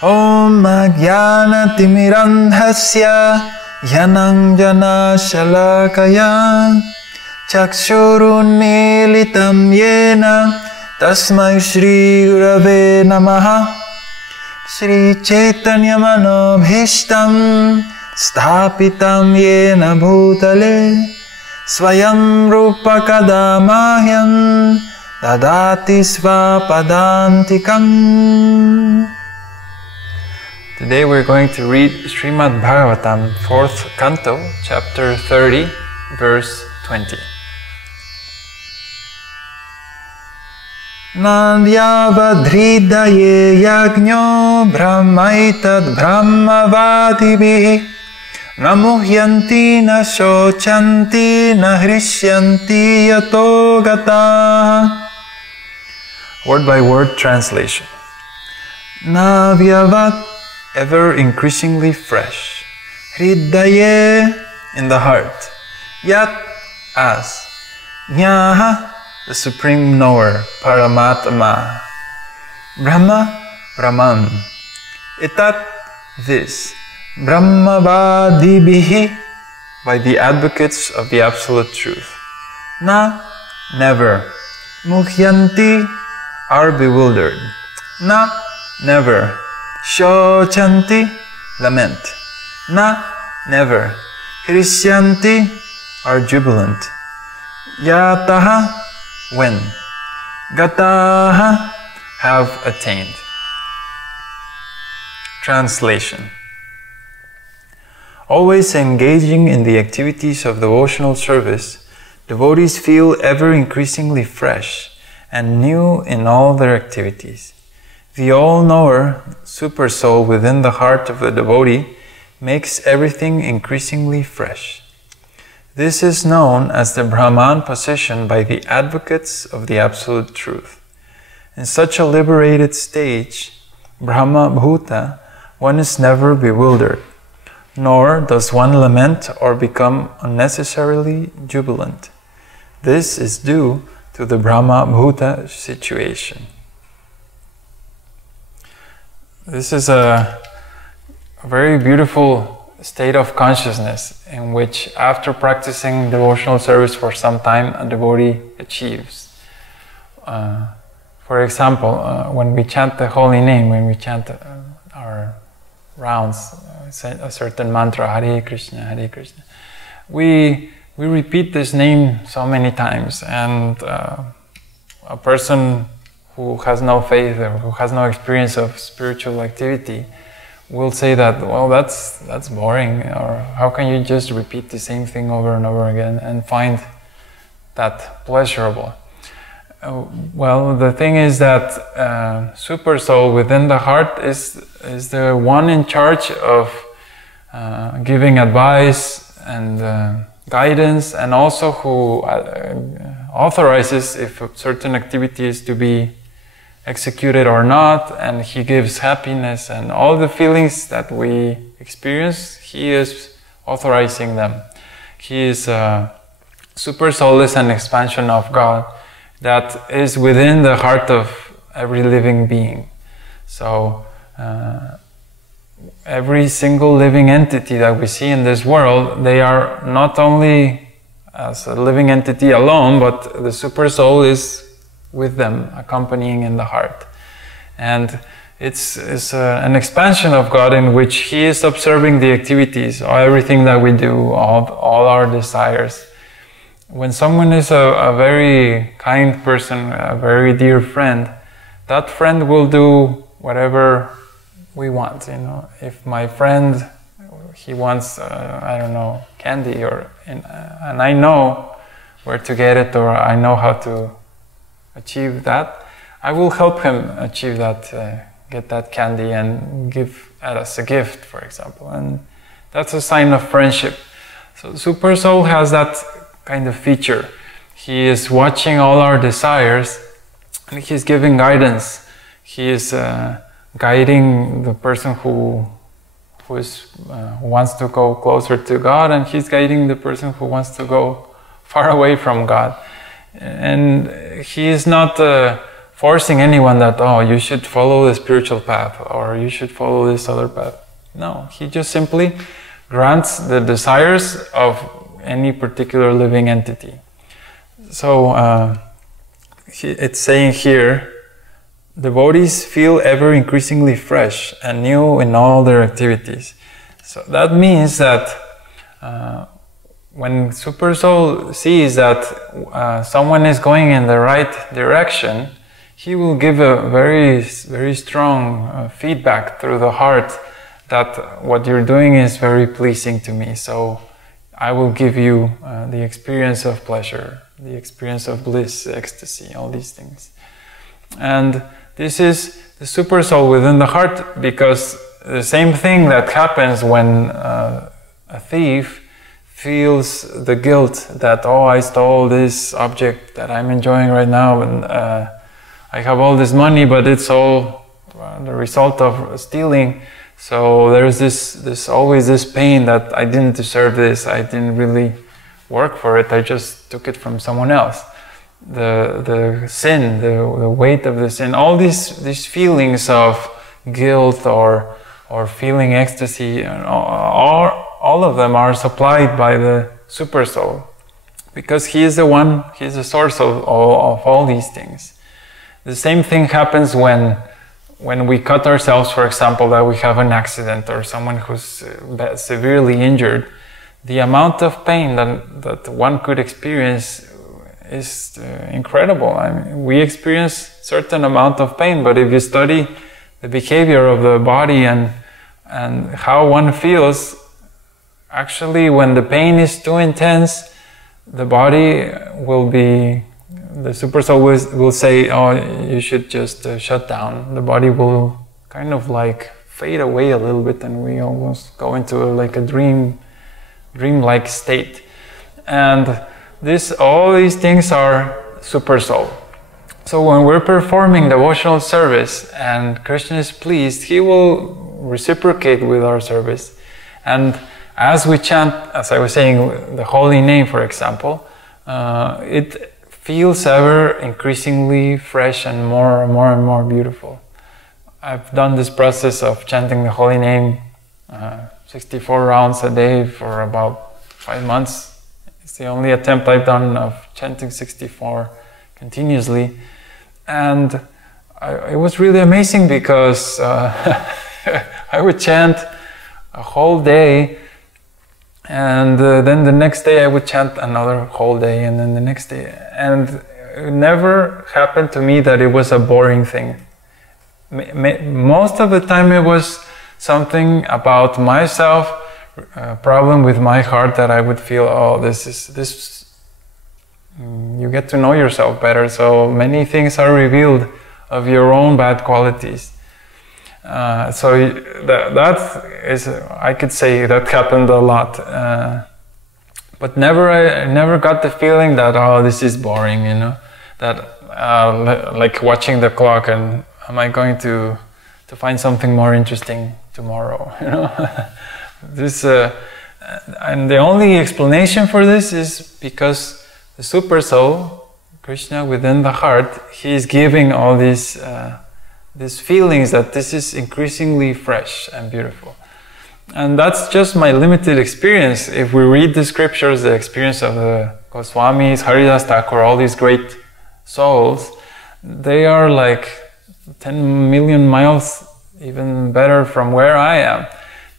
Om Jnana Timirandhasya Yananjana Shalakaya Chakshurunmilitam Yena Tasmai Shri Gurave Namaha Shri Chaitanya Manobhishtam Sthapitam Yena Bhutale Swayam Rupa Kadamahyam Dadati Svapadantikam. Today we're going to read Srimad Bhagavatam, 4th Canto, Chapter 30, verse 20. Nadyavadhridaye yajño brahmaitad brahmavadibhi namuhyanti na shochanti na hrisyanti yato gata. Word by word translation. Navyavat, ever increasingly fresh. Hridaye, in the heart. Yat, as. Jnaha, the supreme knower, Paramatma. Brahma, Brahman. Etat, this. Brahmavadibhihi, by the advocates of the absolute truth. Na, never. Muhyanti, are bewildered. Na, never. Shochanti, lament. Na, never. Hrisyanti, are jubilant. Yataha, when. Gataha, have attained. Translation. Always engaging in the activities of devotional service, devotees feel ever increasingly fresh and new in all their activities. The all-knower, super soul within the heart of the devotee makes everything increasingly fresh. This is known as the Brahman position by the advocates of the absolute truth. In such a liberated stage, Brahma Bhuta, one is never bewildered, nor does one lament or become unnecessarily jubilant. This is due to the Brahma Bhuta situation. This is a very beautiful state of consciousness in which, after practicing devotional service for some time, a devotee achieves. For example, when we chant the holy name, when we chant our rounds, a certain mantra, Hare Krishna, Hare Krishna, we repeat this name so many times, and a person who has no faith or who has no experience of spiritual activity will say that, well, that's boring, or how can you just repeat the same thing over and over again and find that pleasurable? Well, the thing is that super soul within the heart is the one in charge of giving advice and guidance, and also who authorizes if a certain activity is to be executed or not, and he gives happiness and all the feelings that we experience, he is authorizing them. He is super soul is an expansion of God that is within the heart of every living being. So every single living entity that we see in this world, they are not only as a living entity alone, but the super soul is with them, accompanying in the heart. And it's an expansion of God in which He is observing the activities, or everything that we do, all our desires. When someone is a very kind person, a very dear friend, that friend will do whatever we want. You know, if my friend, he wants, I don't know, candy, and I know where to get it, or I know how to achieve that, I will help him achieve that, get that candy and give it as a gift, for example. And that's a sign of friendship. So Super Soul has that kind of feature. He is watching all our desires and He's giving guidance. He is guiding the person who wants to go closer to God, and He's guiding the person who wants to go far away from God. And He is not forcing anyone that, oh, you should follow the spiritual path or you should follow this other path. No, he just simply grants the desires of any particular living entity. So it's saying here, devotees feel ever increasingly fresh and new in all their activities. So that means that when Super Soul sees that someone is going in the right direction, he will give a very, very strong feedback through the heart that what you're doing is very pleasing to me. So I will give you the experience of pleasure, the experience of bliss, ecstasy, all these things. And this is the Super Soul within the heart, because the same thing that happens when a thief feels the guilt that, oh, I stole this object that I'm enjoying right now, and I have all this money, but it's all the result of stealing. So there's this always this pain that I didn't deserve this, I didn't really work for it, I just took it from someone else. The sin, the weight of the sin, all these feelings of guilt or feeling ecstasy, all of them are supplied by the Super Soul, because he is the one, he is the source of all these things. The same thing happens when we cut ourselves, for example, that we have an accident or someone who's severely injured. The amount of pain that one could experience is incredible. I mean, we experience certain amount of pain, but if you study the behavior of the body and how one feels, actually when the pain is too intense, the body will be, the Super Soul will say, oh, you should just shut down. The body will kind of like fade away a little bit, and we almost go into like a dream-like state. And all these things are Super Soul. So when we're performing devotional service and Krishna is pleased, he will reciprocate with our service. And as we chant, as I was saying, the holy name, for example, it feels ever increasingly fresh and more and more beautiful. I've done this process of chanting the holy name 64 rounds a day for about 5 months. It's the only attempt I've done of chanting 64 continuously. And it was really amazing, because I would chant a whole day, and then the next day I would chant another whole day, and then the next day. And it never happened to me that it was a boring thing. Most of the time it was something about myself, a problem with my heart, that I would feel, oh, this you get to know yourself better, so many things are revealed of your own bad qualities. So that is, I could say that happened a lot, but I never got the feeling that, oh, this is boring, you know, that like watching the clock and am I going to find something more interesting tomorrow, you know. This and the only explanation for this is because the Super Soul, Krishna within the heart, he is giving all these feelings that this is increasingly fresh and beautiful. And that's just my limited experience. If we read the scriptures, the experience of the Goswamis, Haridas Thakur, all these great souls, they are like 10 million miles even better from where I am,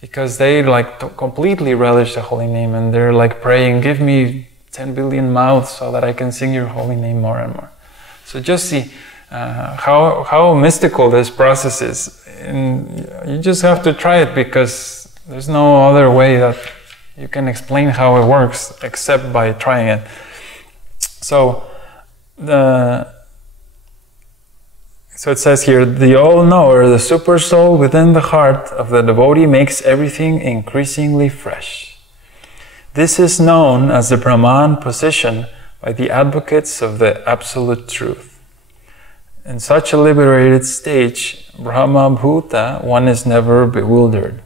because they like completely relish the holy name, and they're like praying, give me 10 billion mouths so that I can sing your holy name more and more. So just see how mystical this process is, and you just have to try it, because there's no other way that you can explain how it works except by trying it. So it says here, the all-knower, the Super Soul within the heart of the devotee makes everything increasingly fresh. This is known as the Brahman position by the advocates of the Absolute Truth. In such a liberated stage, Brahma Bhuta, one is never bewildered.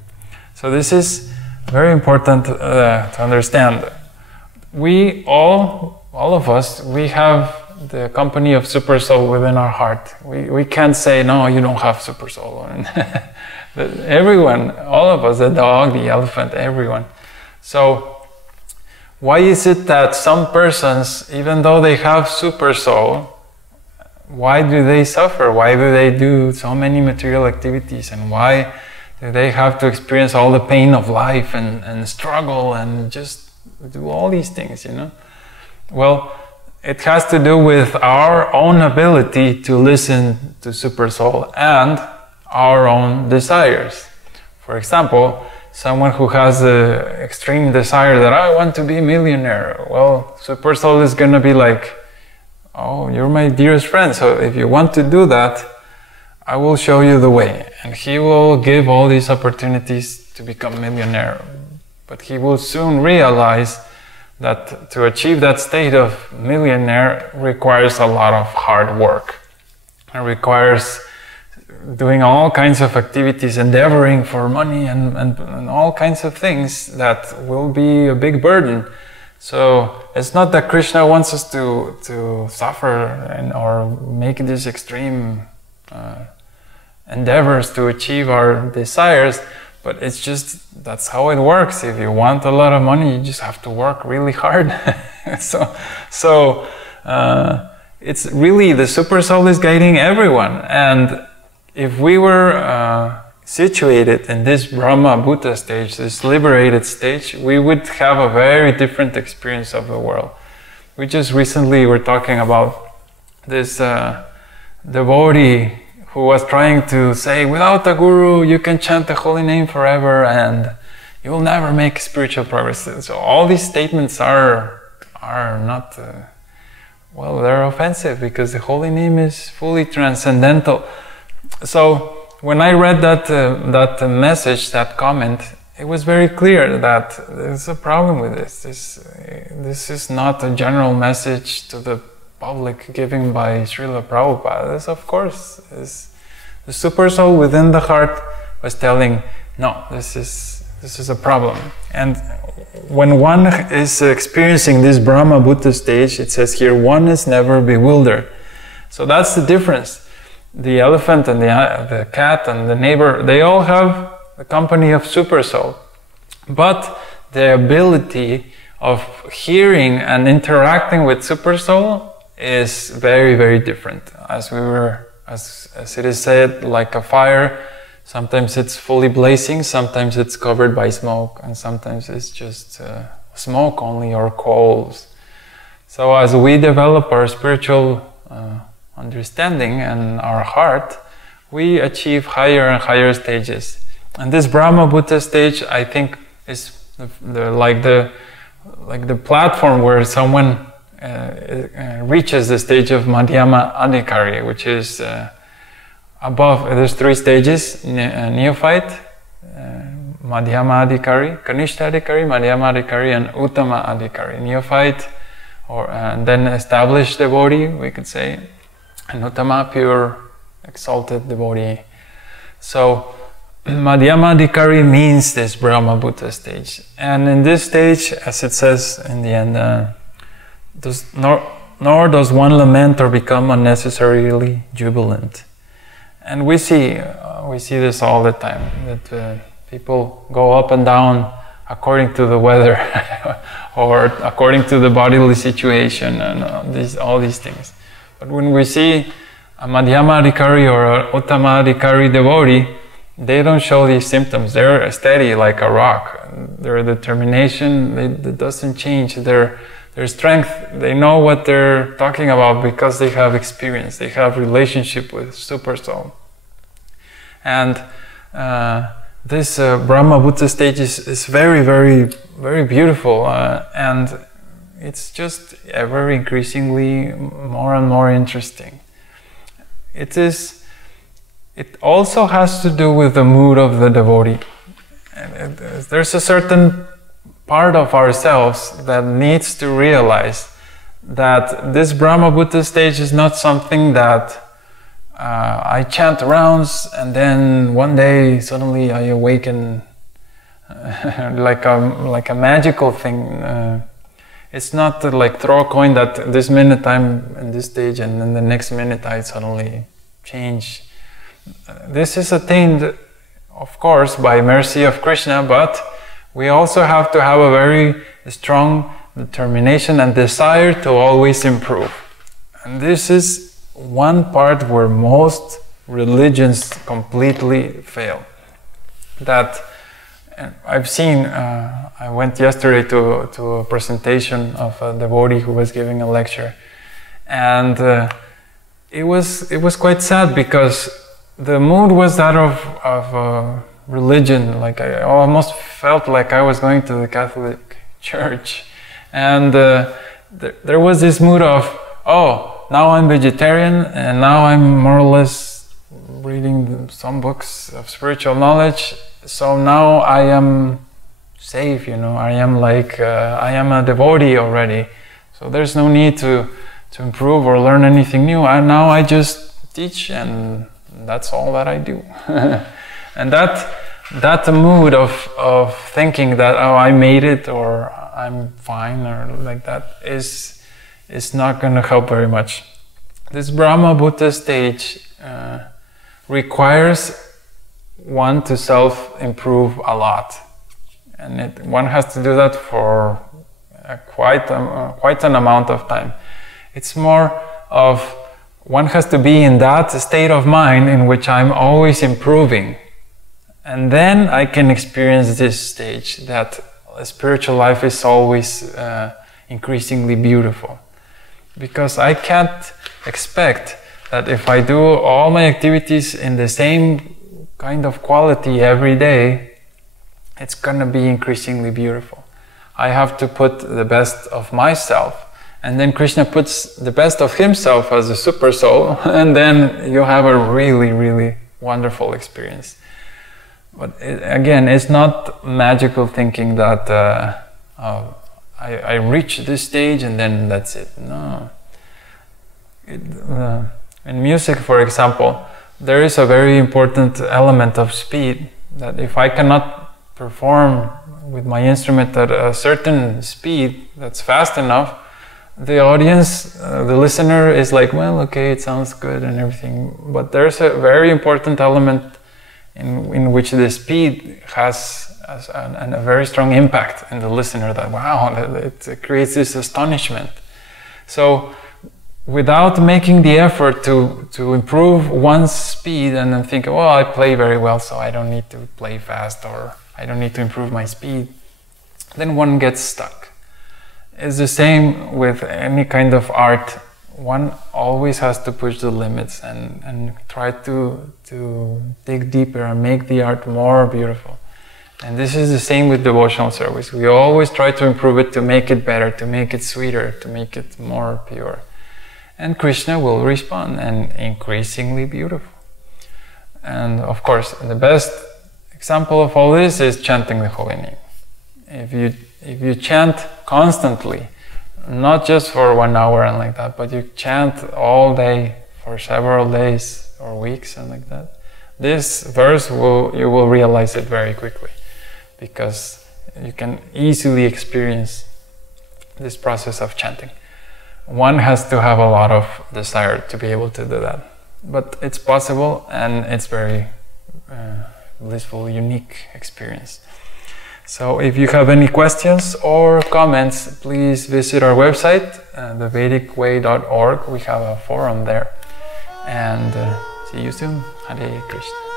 So this is very important to understand. We all of us, we have the company of super soul within our heart. We can't say, no, you don't have super soul. Everyone, all of us, the dog, the elephant, everyone. So why is it that some persons, even though they have super soul, why do they suffer? Why do they do so many material activities? And why do they have to experience all the pain of life and struggle and just do all these things, you know? Well, it has to do with our own ability to listen to super soul and our own desires. For example, someone who has an extreme desire that I want to be a millionaire. Well, super soul is going to be like, oh, you're my dearest friend, so if you want to do that, I will show you the way. And he will give all these opportunities to become a millionaire. But he will soon realize that to achieve that state of millionaire requires a lot of hard work. It requires doing all kinds of activities, endeavoring for money and all kinds of things that will be a big burden. So it's not that Krishna wants us to suffer or make these extreme endeavors to achieve our desires, but it's just, that's how it works. If you want a lot of money, you just have to work really hard. so it's really, the super soul is guiding everyone. And if we were situated in this Brahma Bhuta stage, this liberated stage, we would have a very different experience of the world. We just recently were talking about this devotee who was trying to say, without a guru, you can chant the holy name forever and you will never make spiritual progress. So all these statements are not, well, they're offensive because the holy name is fully transcendental. So when I read that message, that comment, it was very clear that there's a problem with this. This is not a general message to the public given by Srila Prabhupada. This, of course, is the super soul within the heart was telling, no, this is a problem. And when one is experiencing this Brahma Bhuta stage, it says here, one is never bewildered. So that's the difference. The elephant and the cat and the neighbor, they all have the company of super soul. But the ability of hearing and interacting with super soul is very, very different. As it is said, like a fire, sometimes it's fully blazing, sometimes it's covered by smoke, and sometimes it's just smoke only or coals. So as we develop our spiritual understanding and our heart, we achieve higher and higher stages. And this Brahma Bhuta stage, I think, is like the platform where someone reaches the stage of Madhyama Adhikari, which is above. There's three stages: neophyte, Madhyama Adhikari, Kanishta Adhikari, Madhyama Adhikari, and Uttama Adhikari. Neophyte, or then established devotee, we could say, and Uttama, pure, exalted devotee. So Madhyama Adhikari means this Brahma Bhuta stage. And in this stage, as it says in the end, nor does one lament or become unnecessarily jubilant. And we see this all the time, that people go up and down according to the weather or according to the bodily situation and all these things. But when we see a Madhyama Adhikari or a Uttama Adhikari devotee, they don't show these symptoms. They're steady like a rock. Their determination, it doesn't change. Their strength, they know what they're talking about because they have experience. They have relationship with Super Soul. And this Brahma Bhuta stage is very, very, very beautiful. And it's just ever increasingly more and more interesting. It also has to do with the mood of the devotee. And there's a certain part of ourselves that needs to realize that this Brahma Bhuta stage is not something that I chant rounds and then one day suddenly I awaken like a magical thing. It's not like throw a coin that this minute I'm in this stage and then the next minute I suddenly change. This is attained, of course, by mercy of Krishna, but we also have to have a very strong determination and desire to always improve. And this is one part where most religions completely fail. That I've seen, I went yesterday to a presentation of a devotee who was giving a lecture, and it was quite sad because the mood was that of religion. Like I almost felt like I was going to the Catholic Church, and there was this mood of, oh, now I'm vegetarian and now I'm more or less reading some books of spiritual knowledge, so now I am safe, you know, I am like I am a devotee already, so there's no need to improve or learn anything new. And now I just teach and that's all that I do. And that mood of thinking that, oh, I made it or I'm fine or like that is not going to help very much. This Brahma Bhuta stage requires one to self-improve a lot, and one has to do that for quite an amount of time. It's more of one has to be in that state of mind in which I'm always improving, and then I can experience this stage that spiritual life is always increasingly beautiful. Because I can't expect that if I do all my activities in the same kind of quality every day, it's gonna be increasingly beautiful. I have to put the best of myself, and then Krishna puts the best of himself as a super soul, and then you have a really, really wonderful experience. But again, it's not magical thinking that I reach this stage and then that's it. No. In music, for example, there is a very important element of speed, that if I cannot perform with my instrument at a certain speed that's fast enough, the audience, the listener is like, well, okay, it sounds good and everything, but there's a very important element in which the speed has a very strong impact in the listener, that wow, it creates this astonishment. So without making the effort to improve one's speed and then think, well, I play very well, so I don't need to play fast, or I don't need to improve my speed, then one gets stuck. It's the same with any kind of art. One always has to push the limits and try to dig deeper and make the art more beautiful. And this is the same with devotional service. We always try to improve it, to make it better, to make it sweeter, to make it more pure. And Krishna will respond, and increasingly beautiful. And of course, the best example of all this is chanting the holy name. If you chant constantly, not just for 1 hour and like that, but you chant all day for several days or weeks and like that, this verse you will realize it very quickly, because you can easily experience this process of chanting. One has to have a lot of desire to be able to do that, but it's possible, and it's very blissful, unique experience. So if you have any questions or comments, please visit our website, thevedikway.org. We have a forum there. And see you soon. Hare Krishna.